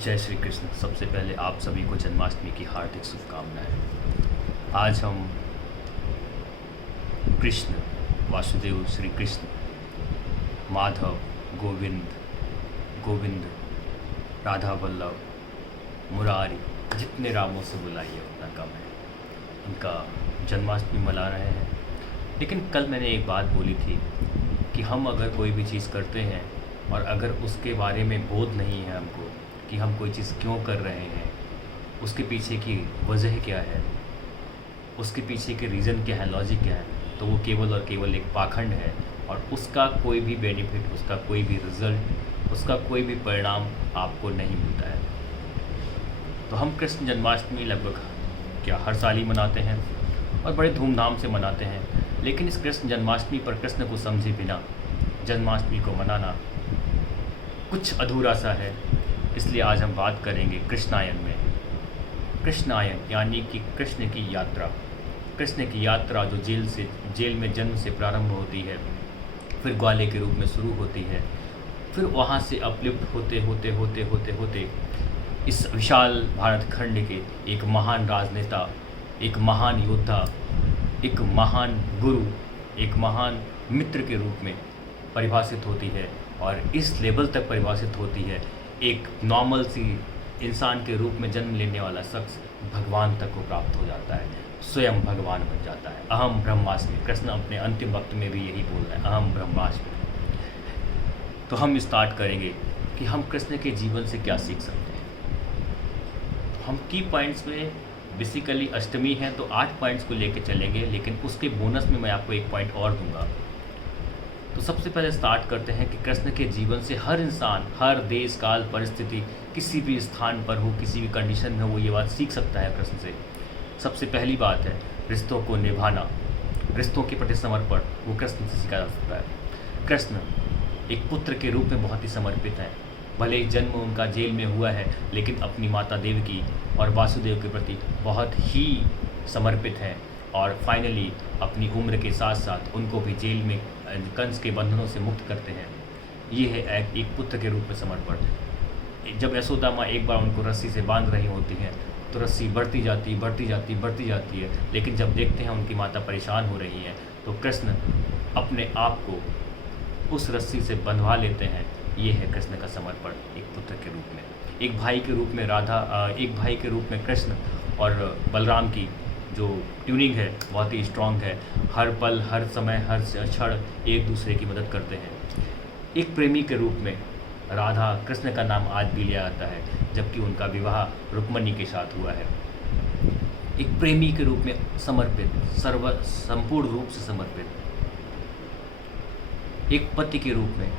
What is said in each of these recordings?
जय श्री कृष्ण। सबसे पहले आप सभी को जन्माष्टमी की हार्दिक शुभकामनाएं। आज हम कृष्ण, वासुदेव श्री कृष्ण, माधव, गोविंद, गोविंद, राधा वल्लभ, मुरारी, जितने रामों से बुलाइए उतना कम है, उनका जन्माष्टमी मना रहे हैं। लेकिन कल मैंने एक बात बोली थी कि हम अगर कोई भी चीज़ करते हैं और अगर उसके बारे में बोध नहीं है हमको कि हम कोई चीज़ क्यों कर रहे हैं, उसके पीछे की वजह क्या है, उसके पीछे के रीज़न क्या है, लॉजिक क्या है, तो वो केवल और केवल एक पाखंड है और उसका कोई भी बेनिफिट, उसका कोई भी रिज़ल्ट, उसका कोई भी परिणाम आपको नहीं मिलता है। तो हम कृष्ण जन्माष्टमी लगभग क्या हर साल ही मनाते हैं और बड़े धूमधाम से मनाते हैं, लेकिन इस कृष्ण जन्माष्टमी पर कृष्ण को समझे बिना जन्माष्टमी को मनाना कुछ अधूरा सा है। इसलिए आज हम बात करेंगे कृष्णायन में। कृष्णायन यानी कि कृष्ण की यात्रा। कृष्ण की यात्रा जो जेल में जन्म से प्रारंभ होती है, फिर ग्वाले के रूप में शुरू होती है, फिर वहाँ से अपलिफ्ट होते होते होते होते होते इस विशाल भारत खंड के एक महान राजनेता, एक महान योद्धा, एक महान गुरु, एक महान मित्र के रूप में परिभाषित होती है और इस लेवल तक परिभाषित होती है। एक नॉर्मल सी इंसान के रूप में जन्म लेने वाला शख्स भगवान तक को प्राप्त हो जाता है, स्वयं भगवान बन जाता है। अहम ब्रह्मास्मि। कृष्ण अपने अंतिम वक्त में भी यही बोल रहे हैं, अहम ब्रह्मास्मि। तो हम स्टार्ट करेंगे कि हम कृष्ण के जीवन से क्या सीख सकते हैं। हम की पॉइंट्स में बेसिकली अष्टमी है तो 8 पॉइंट्स को लेके चलेंगे, लेकिन उसके बोनस में मैं आपको एक पॉइंट और दूंगा। तो सबसे पहले स्टार्ट करते हैं कि कृष्ण के जीवन से हर इंसान, हर देश काल परिस्थिति, किसी भी स्थान पर हो, किसी भी कंडीशन में हो, वो ये बात सीख सकता है कृष्ण से। सबसे पहली बात है रिश्तों को निभाना, रिश्तों के प्रति समर्पण, वो कृष्ण से सीखा जा सकता है। कृष्ण एक पुत्र के रूप में बहुत ही समर्पित हैं। भले ही जन्म उनका जेल में हुआ है, लेकिन अपनी माता देवकी और वासुदेव के प्रति बहुत ही समर्पित हैं और फाइनली अपनी उम्र के साथ साथ उनको भी जेल में कंस के बंधनों से मुक्त करते हैं। ये है एक पुत्र के रूप में समर्पण। जब यशोदा माँ एक बार उनको रस्सी से बांध रही होती हैं तो रस्सी बढ़ती जाती है, लेकिन जब देखते हैं उनकी माता परेशान हो रही हैं तो कृष्ण अपने आप को उस रस्सी से बंधवा लेते हैं। ये है कृष्ण का समर्पण एक पुत्र के रूप में। एक भाई के रूप में एक भाई के रूप में कृष्ण और बलराम की जो ट्यूनिंग है बहुत ही स्ट्रॉन्ग है। हर पल, हर समय, हर क्षण एक दूसरे की मदद करते हैं। एक प्रेमी के रूप में राधा कृष्ण का नाम आज भी लिया जाता है, जबकि उनका विवाह रुक्मणी के साथ हुआ है। एक प्रेमी के रूप में समर्पित, संपूर्ण रूप से समर्पित। एक पति के रूप में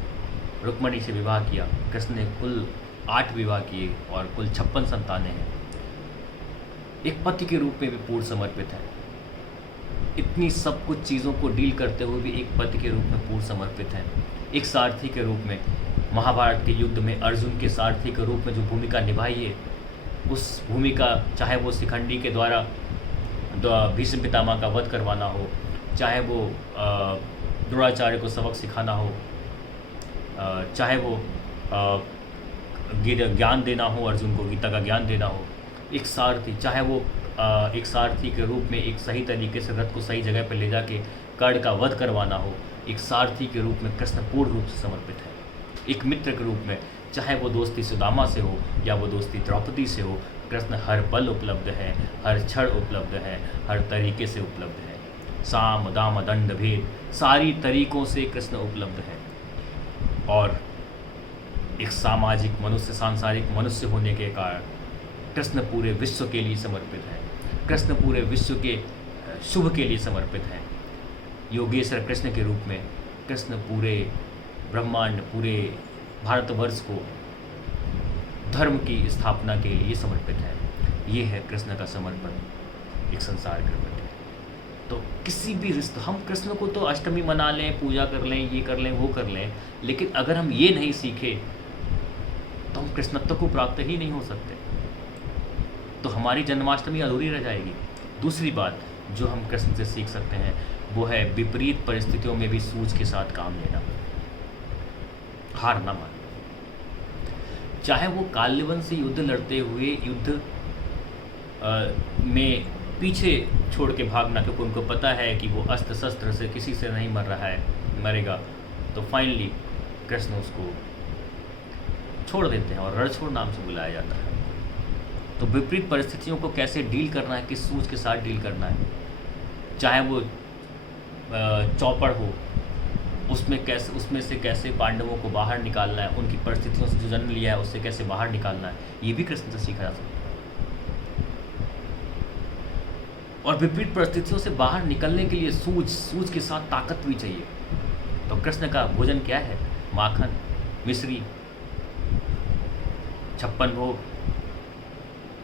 रुक्मणी से विवाह किया। कृष्ण ने कुल 8 विवाह किए और कुल 56 संतानें हैं। एक पति के रूप में भी पूर्ण समर्पित है। इतनी सब कुछ चीज़ों को डील करते हुए भी एक पति के रूप में पूर्ण समर्पित है। एक सारथी के रूप में महाभारत के युद्ध में अर्जुन के सारथी के रूप में जो भूमिका निभाई है, उस भूमिका, चाहे वो शिखंडी के द्वारा भीष्म पितामह का वध करवाना हो, चाहे वो द्रोणाचार्य को सबक सिखाना हो, चाहे वो ज्ञान देना हो, अर्जुन को गीता का ज्ञान देना हो, एक सारथी, चाहे वो एक सारथी के रूप में एक सही तरीके से रथ को सही जगह पर ले जाके कर्ण का वध करवाना हो, एक सारथी के रूप में कृष्ण पूर्ण रूप से समर्पित है। एक मित्र के रूप में, चाहे वो दोस्ती सुदामा से हो या वो दोस्ती द्रौपदी से हो, कृष्ण हर पल उपलब्ध है, हर क्षण उपलब्ध है, हर तरीके से उपलब्ध है। साम दाम दंड भेद, सारी तरीकों से कृष्ण उपलब्ध है। और एक सामाजिक मनुष्य, सांसारिक मनुष्य होने के कारण कृष्ण पूरे विश्व के लिए समर्पित है। कृष्ण पूरे विश्व के शुभ के लिए समर्पित है। योगेश्वर कृष्ण के रूप में कृष्ण पूरे ब्रह्मांड, पूरे भारतवर्ष को धर्म की स्थापना के लिए समर्पित है। ये है कृष्ण का समर्पण एक संसार के प्रति। तो किसी भी रिश्ते, हम कृष्ण को तो अष्टमी मना लें, पूजा कर लें, ये कर लें, वो कर लें, लेकिन अगर हम ये नहीं सीखे तो हम कृष्णत्व को प्राप्त ही नहीं हो सकते। तो हमारी जन्माष्टमी अधूरी रह जाएगी। दूसरी बात जो हम कृष्ण से सीख सकते हैं वो है विपरीत परिस्थितियों में भी सूझ के साथ काम लेना, हार ना मानना। चाहे वो काल्यवन से युद्ध लड़ते हुए युद्ध में पीछे छोड़ के भागना, क्योंकि उनको पता है कि वो अस्त्र शस्त्र से किसी से नहीं मरेगा, तो फाइनली कृष्ण उसको छोड़ देते हैं और रणछोड़ नाम से बुलाया जाता है। तो विपरीत परिस्थितियों को कैसे डील करना है, किस सूझ के साथ डील करना है, चाहे वो चौपड़ हो, उसमें से कैसे पांडवों को बाहर निकालना है, उनकी परिस्थितियों से जो जन्म लिया है उससे कैसे बाहर निकालना है, ये भी कृष्ण से सीखा जा सकता है। और विपरीत परिस्थितियों से बाहर निकलने के लिए सूझ के साथ ताकत भी चाहिए। तो कृष्ण का भोजन क्या है? माखन, मिश्री, 56 भोग।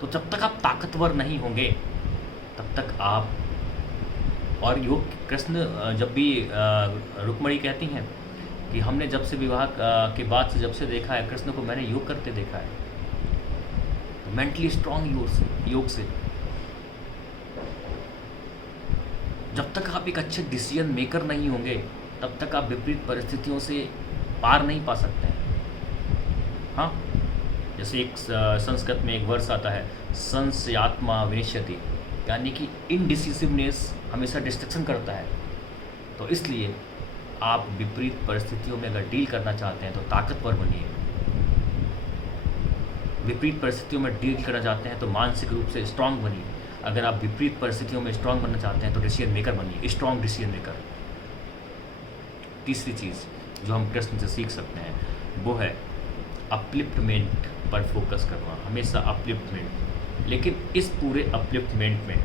तो जब तक आप ताकतवर नहीं होंगे तब तक आप, और योग कृष्ण जब भी रुक्मणी कहती हैं कि हमने जब से विवाह के बाद से जब से देखा है कृष्ण को, मैंने योग करते देखा है, तो मेंटली स्ट्रांग योग से जब तक आप एक अच्छे डिसीजन मेकर नहीं होंगे तब तक आप विपरीत परिस्थितियों से पार नहीं पा सकते हैं। हाँ, जैसे एक संस्कृत में एक वर्ष आता है, संशयात्मा विनिश्यति, यानी कि इनडिसिसिवनेस हमेशा डिस्ट्रक्शन करता है। तो इसलिए आप विपरीत परिस्थितियों में अगर डील करना चाहते हैं तो ताकतवर बनिए, विपरीत परिस्थितियों में डील करना चाहते हैं तो मानसिक रूप से स्ट्रांग बनिए, अगर आप विपरीत परिस्थितियों में स्ट्रांग बनना चाहते हैं तो डिसीजन मेकर बनिए, स्ट्रांग डिसीजन मेकर। तीसरी चीज़ जो हम कृष्ण से सीख सकते हैं वो है अपलिफ्टमेंट पर फोकस करना, हमेशा अपलिफ्टमेंट। लेकिन इस पूरे अपलिफ्टमेंट में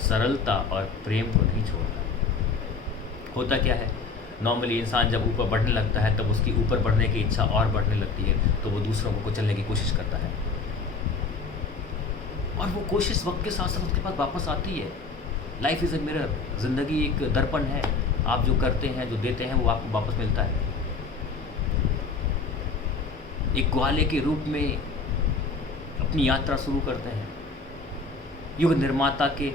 सरलता और प्रेम को नहीं छोड़ना। होता क्या है, नॉर्मली इंसान जब ऊपर बढ़ने लगता है तब उसकी ऊपर बढ़ने की इच्छा और बढ़ने लगती है, तो वो दूसरों को कुचलने की कोशिश करता है, और वो कोशिश वक्त के साथ साथ उसके पास वापस आती है। लाइफ इज़ ए मिरर, ज़िंदगी एक दर्पण है, आप जो करते हैं, जो देते हैं, वो आपको वापस मिलता है। एक ग्वाले के रूप में अपनी यात्रा शुरू करते हैं, युग निर्माता के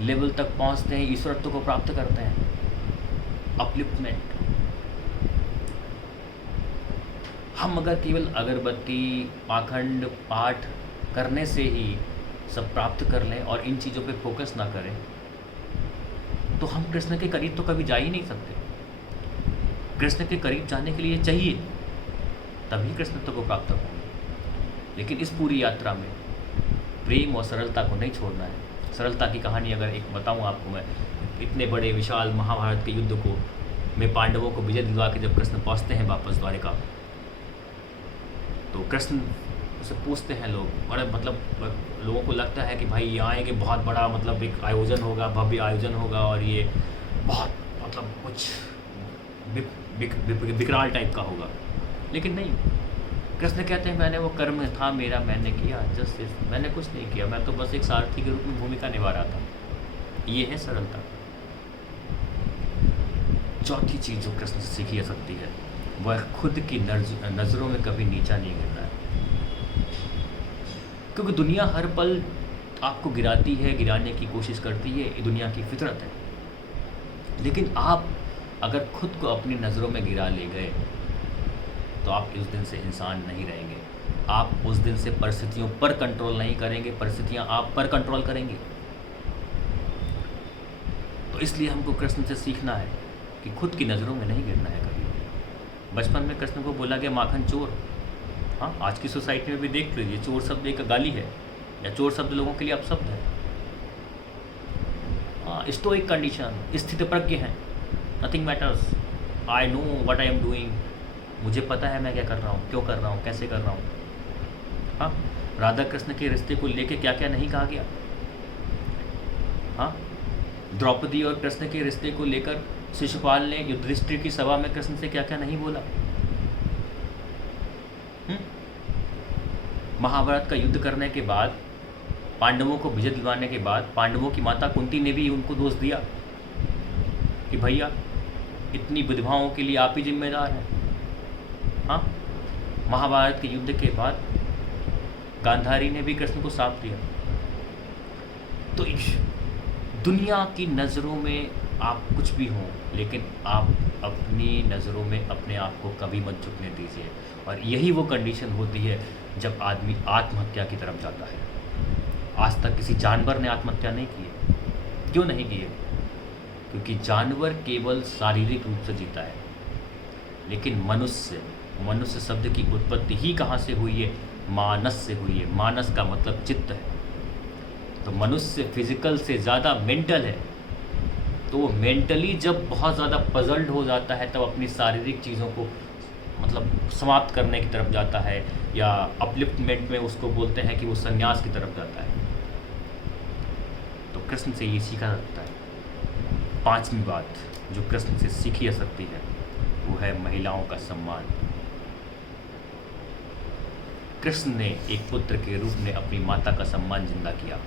लेवल तक पहुंचते हैं, ईश्वरत्व को प्राप्त करते हैं। अपलिफ्टमेंट। हम अगर केवल अगरबत्ती, पाखंड, पाठ करने से ही सब प्राप्त कर लें और इन चीज़ों पे फोकस ना करें तो हम कृष्ण के करीब तो कभी जा ही नहीं सकते। कृष्ण के करीब जाने के लिए चाहिए, तभी कृष्णत्व को प्राप्त होंगे। लेकिन इस पूरी यात्रा में प्रेम और सरलता को नहीं छोड़ना है। सरलता की कहानी अगर एक बताऊं आपको मैं, इतने बड़े विशाल महाभारत के युद्ध को में पांडवों को विजय दिलवा के जब कृष्ण पहुंचते हैं वापस द्वारिका, तो कृष्ण से पूछते हैं लोग, और मतलब लोगों को लगता है कि भाई ये आएंगे, बहुत बड़ा मतलब एक आयोजन होगा, भव्य आयोजन होगा, और ये बहुत मतलब कुछ विकराल टाइप का होगा। लेकिन नहीं, कृष्ण कहते हैं मैंने वो कर्म था मेरा, मैंने किया, जस्ट मैंने कुछ नहीं किया, मैं तो बस एक सारथी के रूप में भूमिका निभा रहा था। ये है सरलता। चौथी चीज़ जो कृष्ण से सीखी जा सकती है वह खुद की नज़रों में कभी नीचा नहीं गिरना है, क्योंकि दुनिया हर पल आपको गिराती है, गिराने की कोशिश करती है, ये दुनिया की फितरत है। लेकिन आप अगर खुद को अपनी नज़रों में गिरा ले गए तो आप उस दिन से इंसान नहीं रहेंगे। आप उस दिन से परिस्थितियों पर कंट्रोल नहीं करेंगे, परिस्थितियां आप पर कंट्रोल करेंगी। तो इसलिए हमको कृष्ण से सीखना है कि खुद की नज़रों में नहीं गिरना है कभी। बचपन में कृष्ण को बोला गया माखन चोर। हाँ, आज की सोसाइटी में भी देख लीजिए, चोर शब्द एक गाली है, या चोर शब्द लोगों के लिए अपशब्द है। स्टोइक कंडीशन, स्थित प्रज्ञ है, nothing matters, I know what I am doing, मुझे पता है मैं क्या कर रहा हूँ, क्यों कर रहा हूँ, कैसे कर रहा हूँ। हाँ, राधा कृष्ण के रिश्ते को लेके क्या क्या नहीं कहा गया। हाँ, द्रौपदी और कृष्ण के रिश्ते को लेकर शिशुपाल ने युधिष्ठिर की सभा में कृष्ण से क्या क्या नहीं बोला। महाभारत का युद्ध करने के बाद, पांडवों को विजय दिलवाने के बाद, पांडवों की माता कुंती ने भी उनको दोष दिया कि भैया इतनी विधवाओं के लिए आप ही जिम्मेदार हैं। हाँ, महाभारत के युद्ध के बाद गांधारी ने भी कृष्ण को साथ दिया। तो दुनिया की नज़रों में आप कुछ भी हों, लेकिन आप अपनी नज़रों में अपने आप को कभी मत झुकने दीजिए। और यही वो कंडीशन होती है जब आदमी आत्महत्या की तरफ जाता है। आज तक किसी जानवर ने आत्महत्या नहीं की है। क्यों नहीं की है? क्योंकि जानवर केवल शारीरिक रूप से जीता है, लेकिन मनुष्य शब्द की उत्पत्ति ही कहाँ से हुई है? मानस से हुई है। मानस का मतलब चित्त है। तो मनुष्य फिजिकल से ज़्यादा मेंटल है। तो वो मेंटली जब बहुत ज़्यादा पजल्ड हो जाता है तब अपनी शारीरिक चीज़ों को मतलब समाप्त करने की तरफ जाता है, या अपलिफ्टमेंट में उसको बोलते हैं कि वो संन्यास की तरफ जाता है। तो कृष्ण से ये सीखा जाता है। पांचवी बात जो कृष्ण से सीखी जा सकती है वो है महिलाओं का सम्मान। कृष्ण ने एक पुत्र के रूप में अपनी माता का सम्मान जिंदा किया।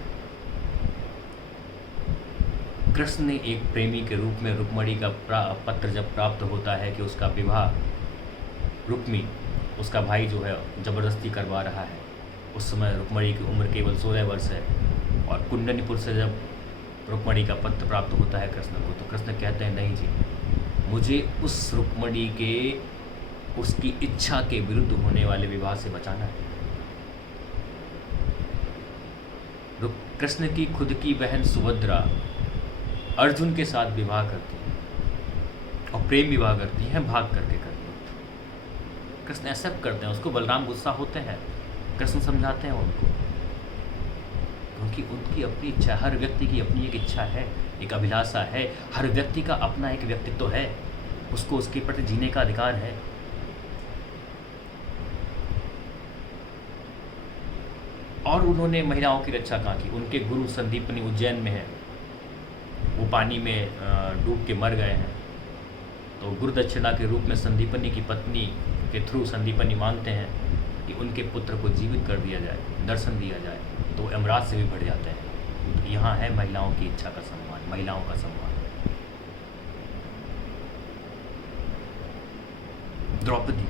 कृष्ण ने एक प्रेमी के रूप में रुक्मिणी का पत्र जब प्राप्त होता है कि उसका विवाह रुक्मी उसका भाई जो है ज़बरदस्ती करवा रहा है, उस समय रुक्मिणी की उम्र केवल 16 वर्ष है। और कुंडनीपुर से जब रुक्मिणी का पत्र प्राप्त होता है कृष्ण को, तो कृष्ण कहते हैं नहीं जी, मुझे उस रुक्मिणी के उसकी इच्छा के विरुद्ध होने वाले विवाह से बचाना है। कृष्ण की खुद की बहन सुभद्रा अर्जुन के साथ विवाह करती है और प्रेम विवाह करती है, भाग करके करती है। कृष्ण एक्सेप्ट करते हैं उसको। बलराम गुस्सा होते हैं, कृष्ण समझाते हैं उनको, क्योंकि उनकी अपनी इच्छा, हर व्यक्ति की अपनी एक इच्छा है, एक अभिलाषा है। हर व्यक्ति का अपना एक व्यक्तित्व है, उसको उसके प्रति जीने का अधिकार है। और उन्होंने महिलाओं की रक्षा कहाँ की? उनके गुरु संदीपनी उज्जैन में है, वो पानी में डूब के मर गए हैं। तो गुरु दक्षिणा के रूप में संदीपनी की पत्नी के थ्रू संदीपनी मांगते हैं कि उनके पुत्र को जीवित कर दिया जाए, दर्शन दिया जाए, तो यमराज से भी बढ़ जाते हैं। तो यहाँ है महिलाओं की इच्छा का सम्मान, महिलाओं का सम्मान। द्रौपदी,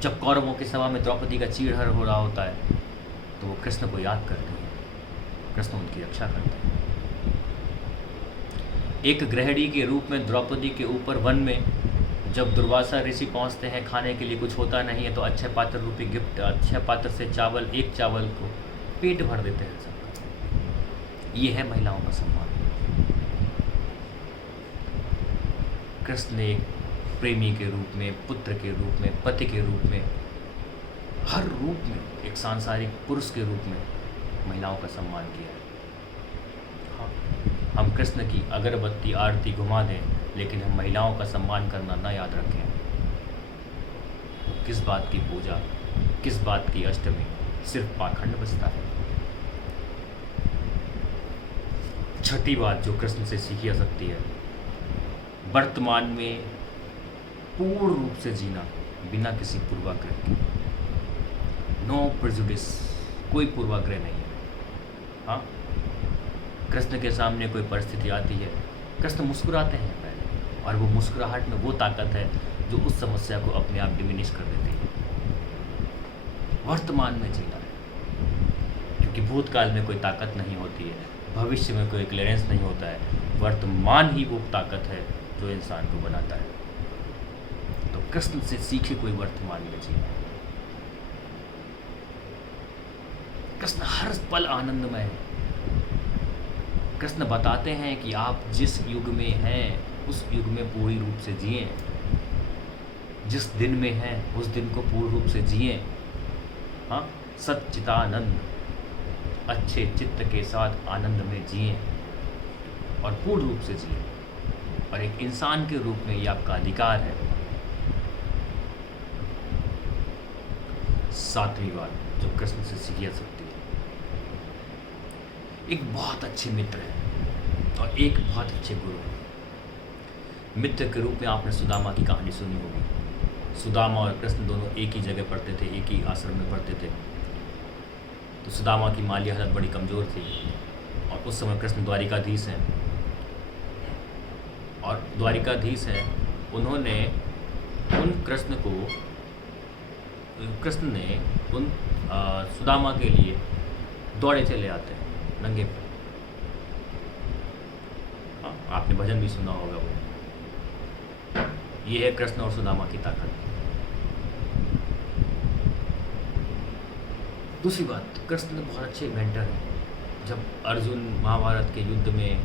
जब कौरवों की सभा में द्रौपदी का चीरहरण हो रहा होता है तो वो कृष्ण को याद करते हैं, कृष्ण उनकी रक्षा करते हैं। एक गृहिणी के रूप में द्रौपदी के ऊपर वन में जब दुर्वासा ऋषि पहुंचते हैं, खाने के लिए कुछ होता नहीं है, तो अक्षय पात्र रूपी गिफ्ट, अक्षय पात्र से चावल, एक चावल को पेट भर देते हैं सबका। ये है महिलाओं का सम्मान। कृष्ण ने प्रेमी के रूप में, पुत्र के रूप में, पति के रूप में, हर रूप में, एक सांसारिक पुरुष के रूप में महिलाओं का सम्मान किया है। हम कृष्ण की अगरबत्ती आरती घुमा दें, लेकिन हम महिलाओं का सम्मान करना ना याद रखें, तो किस बात की पूजा, किस बात की अष्टमी? सिर्फ पाखंड बचता है। छठी बात जो कृष्ण से सीखी जा सकती है, वर्तमान में पूर्ण रूप से जीना बिना किसी पूर्वाग्रह के। नो प्रेजुडिस, कोई पूर्वाग्रह नहीं है। हाँ, कृष्ण के सामने कोई परिस्थिति आती है, कृष्ण मुस्कुराते हैं पहले, और वो मुस्कुराहट में वो ताकत है जो उस समस्या को अपने आप डिमिनिश कर देती है। वर्तमान में जीना है, क्योंकि भूतकाल में कोई ताकत नहीं होती है, भविष्य में कोई क्लियरेंस नहीं होता है। वर्तमान ही वो ताकत है जो इंसान को बनाता है। तो कृष्ण से सीखे कोई वर्तमान में जीना। कृष्ण हर पल आनंदमय है। कृष्ण बताते हैं कि आप जिस युग में हैं उस युग में पूरी रूप से जिएं, जिस दिन में हैं उस दिन को पूर्ण रूप से जिएं। हाँ, सच्चिदानंद, अच्छे चित्त के साथ आनंद में जिएं और पूर्ण रूप से जिएं। और एक इंसान के रूप में ये आपका अधिकार है। सातवीं बात जो कृष्ण से सीखी जा सकती है, एक बहुत अच्छे मित्र हैं और एक बहुत अच्छे गुरु हैं। मित्र के रूप में आपने सुदामा की कहानी सुनी होगी। सुदामा और कृष्ण दोनों एक ही जगह पढ़ते थे, एक ही आश्रम में पढ़ते थे। तो सुदामा की माली हालत बड़ी कमज़ोर थी और उस समय कृष्ण द्वारिकाधीश हैं, और द्वारिकाधीश हैं, उन्होंने उन कृष्ण ने उन सुदामा के लिए दौड़े चले आते हैं नंगे पे। हाँ, आपने भजन भी सुना होगा वो। ये है कृष्ण और सुदामा की ताकत। दूसरी बात, कृष्ण बहुत अच्छे मेंटर हैं। जब अर्जुन महाभारत के युद्ध में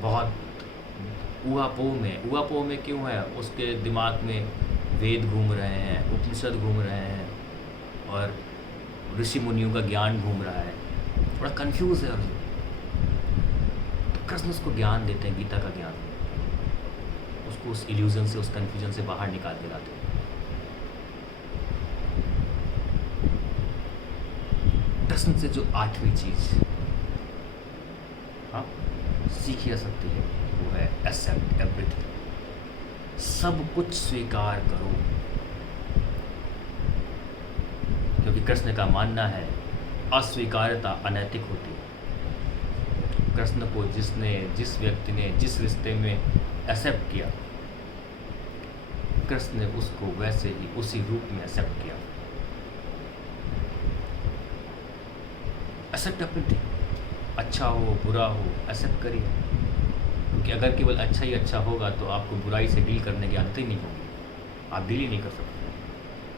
बहुत ऊहापोह में क्यों है, उसके दिमाग में वेद घूम रहे हैं, उपनिषद घूम रहे हैं और ऋषि मुनियों का ज्ञान घूम रहा है, बड़ा कंफ्यूज है अर्जुन। तो कृष्ण उसको ज्ञान देते हैं, गीता का ज्ञान, उसको उस इल्यूजन से, उस कंफ्यूजन से बाहर निकाल के लाते हैं। कृष्ण से जो आठवीं चीज हाँ सीखी जा सकती है वो है एक्सेप्ट एवरीथिंग। सब कुछ स्वीकार करो, क्योंकि कृष्ण का मानना है अस्वीकारता अनैतिक होती है। कृष्ण को जिस व्यक्ति ने जिस रिश्ते में एक्सेप्ट किया, कृष्ण ने उसको वैसे ही उसी रूप में एक्सेप्ट किया। एक्सेप्ट एवरीथिंग, अच्छा हो बुरा हो एक्सेप्ट करिए, क्योंकि अगर केवल अच्छा ही अच्छा होगा तो आपको बुराई से डील करने की आदत ही नहीं होगी, आप डील ही नहीं कर सकते।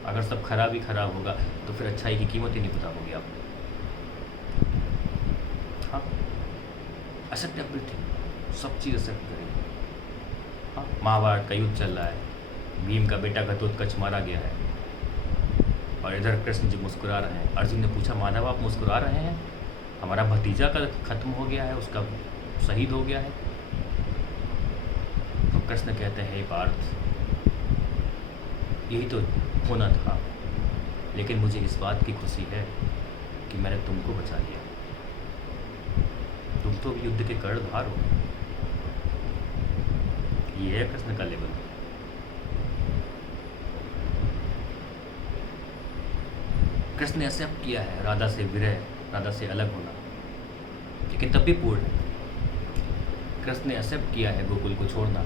अगर सब खराब ही खराब होगा तो फिर अच्छाई की कीमत ही नहीं पता होगी आपको। हाँ, एक्सेप्ट एवरीथिंग, सब चीज़ एक्सेप्ट करिए। हाँ, महाभारत का युद्ध चल रहा है, भीम का बेटा घटोत्कच मारा गया है और इधर कृष्ण जी मुस्कुरा रहे हैं। अर्जुन ने पूछा, माधव आप मुस्कुरा रहे हैं, हमारा भतीजा का खत्म हो गया है, उसका शहीद हो गया है। तो कृष्ण कहते हैं, हे पार्थ, यही तो होना था, लेकिन मुझे इस बात की खुशी है कि मैंने तुमको बचा लिया। तुम तो युद्ध के कर्णधार हो। ये है कृष्ण का लेवल। कृष्ण ने एक्सेप्ट किया है राधा से विरह, राधा से अलग होना, लेकिन तब भी पूर्ण है। कृष्ण ने एक्सेप्ट किया है गोकुल को छोड़ना,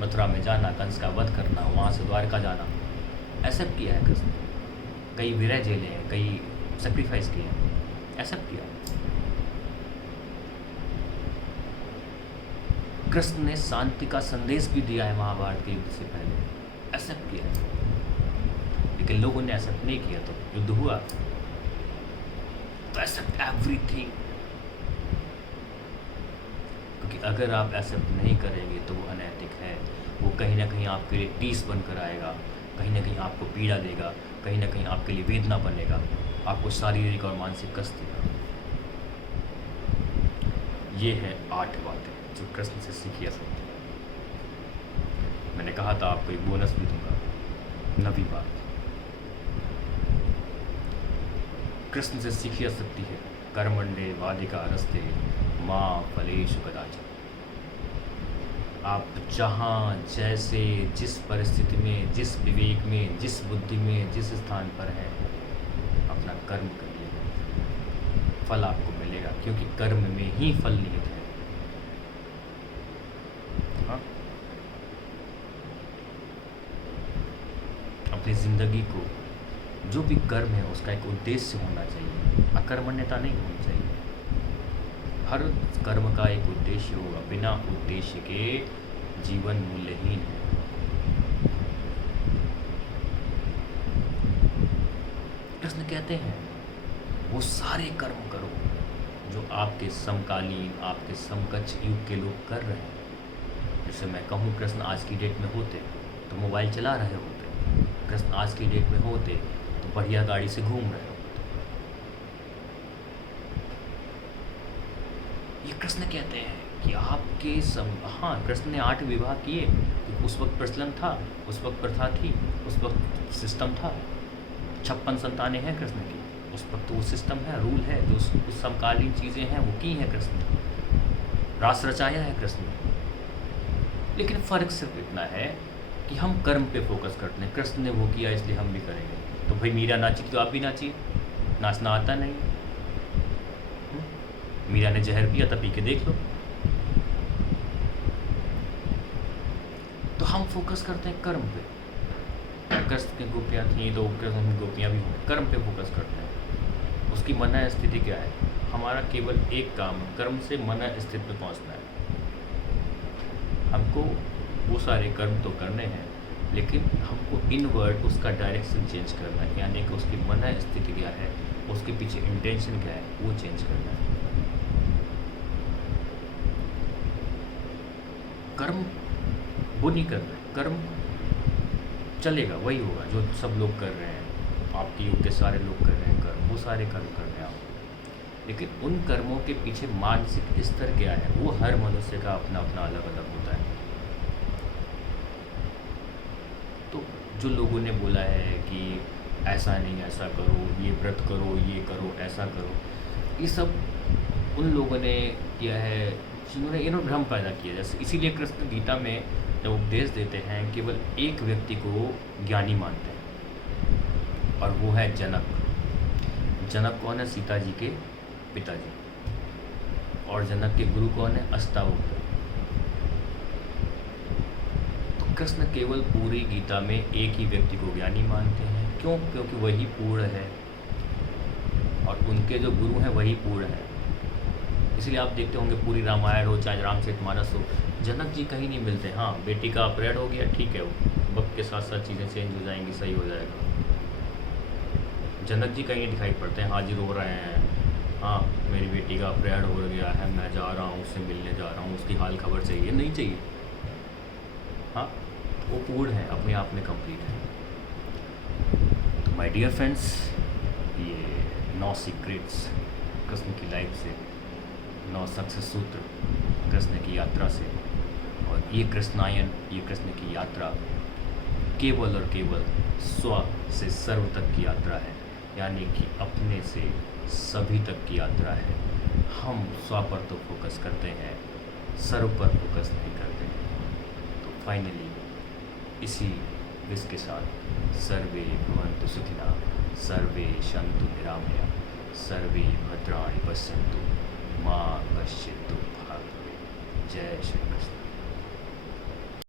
मथुरा में जाना, कंस का वध करना, वहाँ से द्वारका जाना, एक्सेप्ट किया है कृष्ण। कई विरह झेले हैं, कई सेक्रीफाइस किए हैं, एक्सेप्ट किया। कृष्ण ने शांति का संदेश भी दिया है महाभारत के युद्ध से पहले, एक्सेप्ट किया है। लेकिन लोगों ने एक्सेप्ट नहीं किया तो युद्ध हुआ। तो एक्सेप्ट एवरीथिंग, क्योंकि अगर आप एक्सेप्ट नहीं करेंगे तो वो अनैतिक है। वो कहीं ना कहीं आपके लिए टीस बनकर आएगा, कहीं ना कहीं आपको पीड़ा देगा, कहीं ना कहीं आपके लिए वेदना बनेगा, आपको शारीरिक और मानसिक कष्ट देगा। ये है 8 बातें जो कृष्ण से सीखी जा सकती है। मैंने कहा था आपको एक बोनस भी दूंगा। 9वीं बात कृष्ण से सीखी जा सकती है, कर्मण्डे वाधिकारस्ते मां फलेषु कदाचन। आप जहाँ जैसे जिस परिस्थिति में, जिस विवेक में, जिस बुद्धि में, जिस स्थान पर हैं, अपना कर्म करिए, फल आपको मिलेगा, क्योंकि कर्म में ही फल निहित है। हाँ? अपनी जिंदगी को जो भी कर्म है उसका एक उद्देश्य होना चाहिए, अकर्मण्यता नहीं होनी चाहिए। हर कर्म का एक उद्देश्य होगा, बिना उद्देश्य के जीवन मूल्यहीन है। कृष्ण कहते हैं वो सारे कर्म करो जो आपके समकालीन, आपके समकक्ष युग के लोग कर रहे हैं। जैसे मैं कहूँ कृष्ण आज की डेट में होते तो मोबाइल चला रहे होते, कृष्ण आज की डेट में होते तो बढ़िया गाड़ी से घूम रहे होते। ये कृष्ण कहते हैं कि आपके हाँ, कृष्ण ने 8 विवाह किए, उस वक्त प्रचलन था, उस वक्त प्रथा थी, उस वक्त सिस्टम था। 56 संतानें हैं कृष्ण की, उस वक्त वो सिस्टम है, रूल है, जो उस समकालीन चीज़ें हैं वो की हैं कृष्ण ने, रास रचाया है कृष्ण ने। लेकिन फ़र्क सिर्फ इतना है कि हम कर्म पे फोकस करते हैं। कृष्ण ने वो किया इसलिए हम भी करेंगे। तो भाई मीरा नाची तो आप भी नाचिए, नाचना आता नहीं, मीरा ने जहर पिया था, पी के देख लो। तो हम फोकस करते हैं कर्म पे। कृष्ण की गोपियाँ थी तो कृष्ण की गोपियाँ भी हों, कर्म पे फोकस करते हैं। उसकी मन स्थिति क्या है? हमारा केवल एक काम, कर्म से मन स्थिति पे पहुँचना है। हमको वो सारे कर्म तो करने हैं, लेकिन हमको इनवर्ड उसका डायरेक्शन चेंज करना है, यानी कि उसकी मन स्थिति क्या है, उसके पीछे इंटेंशन क्या है, वो चेंज करना है। कर्म वो नहीं करना है, कर्म चलेगा, वही होगा जो सब लोग कर रहे हैं, आपके युग के सारे लोग कर रहे हैं कर्म, वो सारे कर्म कर रहे हैं आप, लेकिन उन कर्मों के पीछे मानसिक स्तर क्या है, वो हर मनुष्य का अपना अपना अलग अलग होता है। तो जो लोगों ने बोला है कि ऐसा नहीं, ऐसा करो, ये व्रत करो, ये करो, ऐसा करो, ये सब उन लोगों ने किया है जिन्होंने इन्होंने भ्रम पैदा किया। जैसे इसीलिए कृष्ण गीता में जब उपदेश देते हैं, केवल एक व्यक्ति को ज्ञानी मानते हैं, और वो है जनक। जनक कौन है? सीता जी के पिताजी। और जनक के गुरु कौन है? अस्तावक्र। तो कृष्ण केवल पूरी गीता में एक ही व्यक्ति को ज्ञानी मानते हैं। क्यों? क्योंकि वही पूर्ण है, और उनके जो गुरु हैं वही पूर्ण है। इसलिए आप देखते होंगे पूरी रामायण हो चाहे रामचरितमानस हो, जनक जी कहीं नहीं मिलते। हाँ, बेटी का अपहरण हो गया, ठीक है, वो वक्त के साथ साथ चीज़ें चेंज हो जाएंगी, सही हो जाएगा। जनक जी कहीं नहीं दिखाई पड़ते हैं। हाँ जी, रो रहे हैं, हाँ मेरी बेटी का अपहरण हो गया है, मैं जा रहा हूँ, उससे मिलने जा रहा हूँ, उसकी हाल खबर चाहिए, नहीं चाहिए। हाँ, वो पूर्ण है, अपने आप में कंप्लीट है। तो माय डियर फ्रेंड्स, ये 9 सीक्रेट्स कृष्ण की लाइफ से, 9 सक्सेस सूत्र कृष्ण की यात्रा से, और ये कृष्णायन, ये कृष्ण की यात्रा केवल और केवल स्व से सर्व तक की यात्रा है, यानी कि अपने से सभी तक की यात्रा है। हम स्व पर तो फोकस करते हैं, सर्व पर फोकस नहीं करते हैं। तो फाइनली इसी विश के साथ सर्वे भवन्तु सुखिनः, सर्वे सन्तु निरामया, सर्वे भद्राणि पश्यन्तु मा कश्चित् दुःखभाग् भवेत्। जय श्री कृष्ण।